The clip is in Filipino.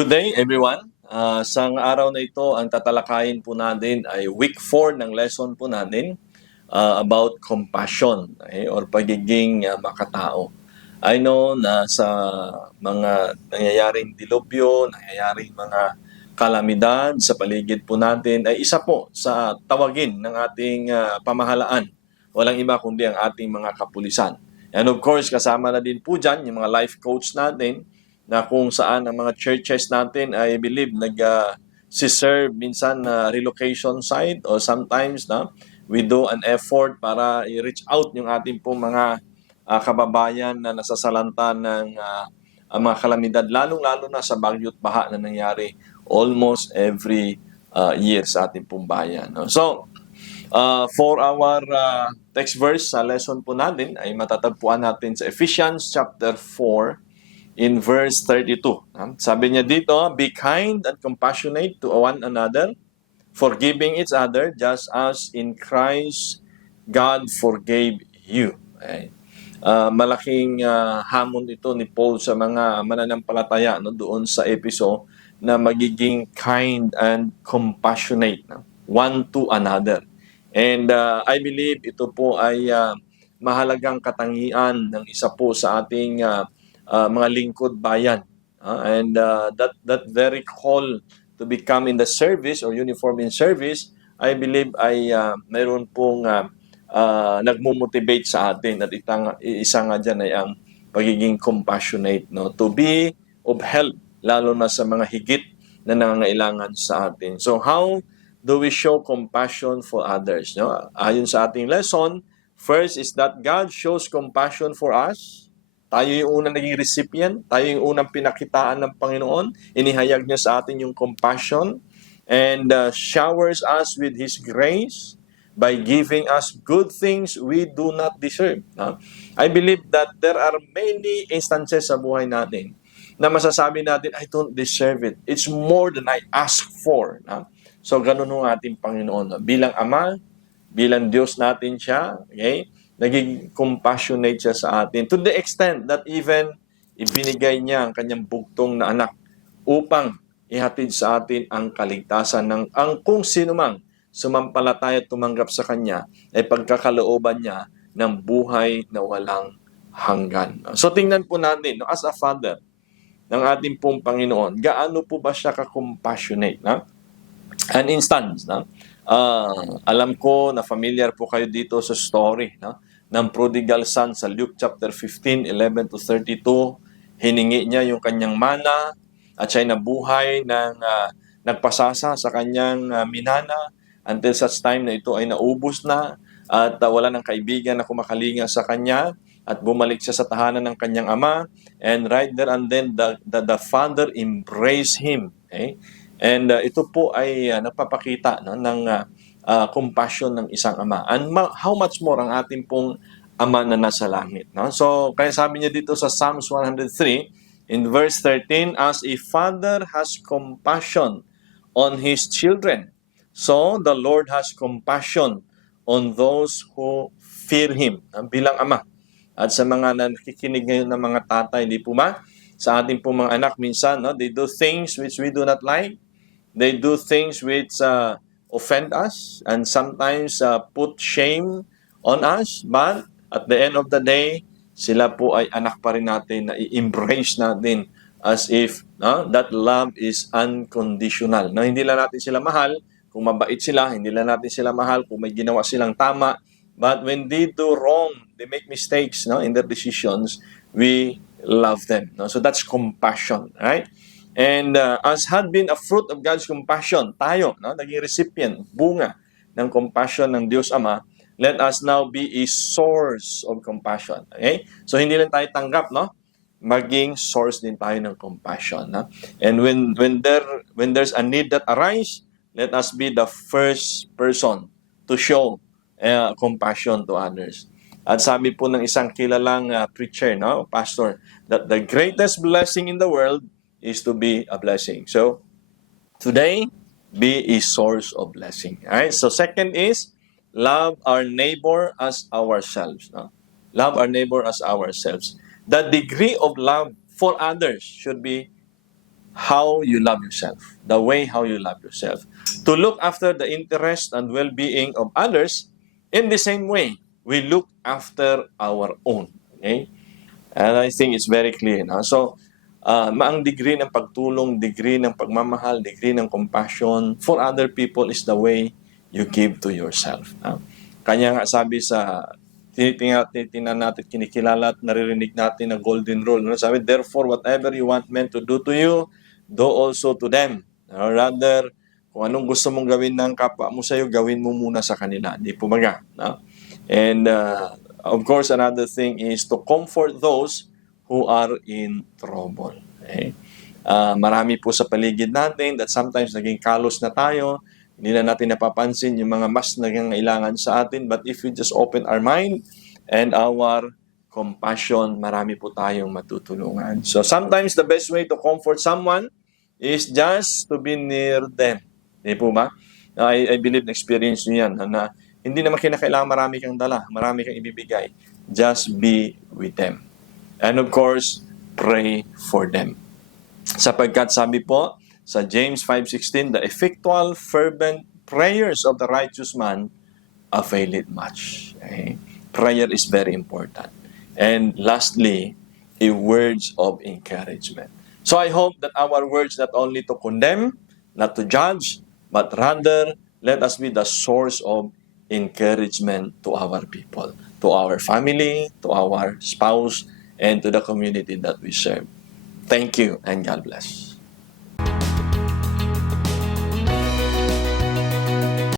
Good day, everyone. Sa araw na ito, ang tatalakayin po natin ay week 4 ng lesson po natin about compassion or pagiging makatao. I know na sa mga nangyayaring dilubyo, nangyayaring mga kalamidad sa paligid po natin ay isa po sa tawagin ng ating pamahalaan. Walang iba kundi ang ating mga kapulisan. And of course, kasama na din po dyan yung mga life coach natin na kung saan ang mga churches natin ay believe si-serve minsan na relocation site or sometimes we do an effort para i-reach out yung ating pong mga kababayan na nasasalanta ng mga kalamidad, lalong-lalo na sa bagyo't baha na nangyari almost every year sa ating pong bayan. No? So, for our text verse sa lesson po natin ay matatagpuan natin sa Ephesians chapter 4 in verse 32. Sabi niya dito, be kind and compassionate to one another, forgiving each other just as in Christ God forgave you. Okay. Malaking hamon ito ni Paul sa mga mananampalataya doon sa Efeso na magiging kind and compassionate one to another. And I believe ito po ay mahalagang katangian ng isa po sa ating mga lingkod bayan. And that very call to become in the service or uniform in service, I believe ay mayroon pong nagmo-motivate sa atin at isa nga dyan ay ang pagiging compassionate, to be of help, lalo na sa mga higit na nangangailangan sa atin. So how do we show compassion for others? Ayon sa ating lesson, first is that God shows compassion for us. Tayo yung unang naging recipient, tayo yung unang pinakitaan ng Panginoon, inihayag niya sa atin yung compassion and showers us with His grace by giving us good things we do not deserve. I believe that there are many instances sa buhay natin na masasabi natin, I don't deserve it. It's more than I ask for. So ganun ang ating Panginoon. Bilang Ama, bilang Diyos natin siya, okay? Naging compassionate siya sa atin to the extent that even ibinigay niya ang kanyang bugtong na anak upang ihatid sa atin ang kaligtasan ng ang kung sino mang sumampalataya at tumanggap sa kanya ay pagkakalooban niya ng buhay na walang hanggan. So tingnan po natin, as a father ng ating pong Panginoon, gaano po ba siya ka-compassionate? An instance, alam ko na familiar po kayo dito sa story ng prodigal son sa Luke chapter 15, 11 to 32. Hiningi niya yung kanyang mana at siya'y nabuhay ng nagpasasa sa kanyang minana until such time na ito ay naubos na at wala ng kaibigan na kumakalinga sa kanya at bumalik siya sa tahanan ng kanyang ama, and right there and then the father embraced him. Okay? And ito po ay nagpapakita ng compassion ng isang ama. And how much more ang ating pong Ama na nasa langit. So, kaya sabi niya dito sa Psalms 103, in verse 13, as a father has compassion on his children, so the Lord has compassion on those who fear Him. Bilang Ama. At sa mga nakikinig ngayon ng mga tatay, di po ba? Sa ating pong mga anak, minsan, they do things which we do not like. They do things which offend us and sometimes put shame on us. But at the end of the day, sila po ay anak pa rin natin na i-embrace natin as if that love is unconditional. Hindi lang natin sila mahal kung mabait sila, hindi lang natin sila mahal kung may ginawa silang tama. But when they do wrong, they make mistakes in their decisions, we love them. So that's compassion, right? And as had been a fruit of God's compassion, tayo, naging recipient, bunga ng compassion ng Diyos Ama, let us now be a source of compassion. Okay? So hindi lang tayo tanggap, maging source din tayo ng compassion. And when there's a need that arise, let us be the first person to show compassion to others. At sabi po ng isang kilalang preacher, pastor, that the greatest blessing in the world is to be a blessing. So, today, be a source of blessing. Alright? So, second is, love our neighbor as ourselves. Love our neighbor as ourselves. The degree of love for others should be how you love yourself, the way how you love yourself. To look after the interest and well-being of others in the same way we look after our own. Okay? And I think it's very clear. No? So, ang degree ng pagtulong, degree ng pagmamahal, degree ng compassion for other people is the way you give to yourself. No? Kanya nga sabi sa tinitingnan natin, kinikilala at naririnig natin na golden rule. No? Sabi, therefore, whatever you want men to do to you, do also to them. Or rather, kung anong gusto mong gawin ng kapwa mo sa'yo, gawin mo muna sa kanila. Di po baga. No? And of course, another thing is to comfort those who are in trouble. Okay? Marami po sa paligid natin that sometimes naging kalos na tayo, hindi na natin napapansin yung mga mas nangangailangan sa atin. But if we just open our mind and our compassion, marami po tayong matutulungan. So sometimes the best way to comfort someone is just to be near them. Di po ba? I believe na experience nyo yan na hindi naman kinakailangan marami kang dala, marami kang ibibigay. Just be with them. And of course, pray for them. Sapagkat sabi po sa James 5:16, the effectual fervent prayers of the righteous man availeth much. Okay? Prayer is very important. And lastly, a words of encouragement. So I hope that our words not only to condemn, not to judge, but rather let us be the source of encouragement to our people, to our family, to our spouse, and to the community that we serve. Thank you, and God bless.